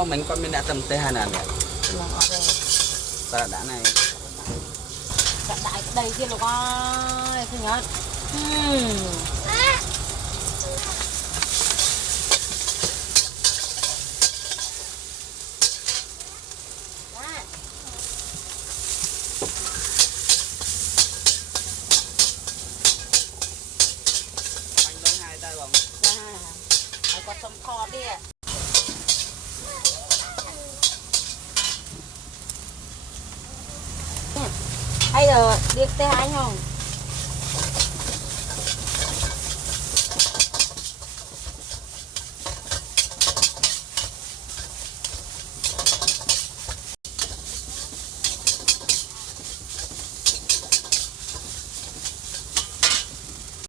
bông mình con mình đã tầm tê hai nè ta đã này đại đây kia lục ơi thứ nhất có some kho đi ạ. Hay giờ đi tê hai không?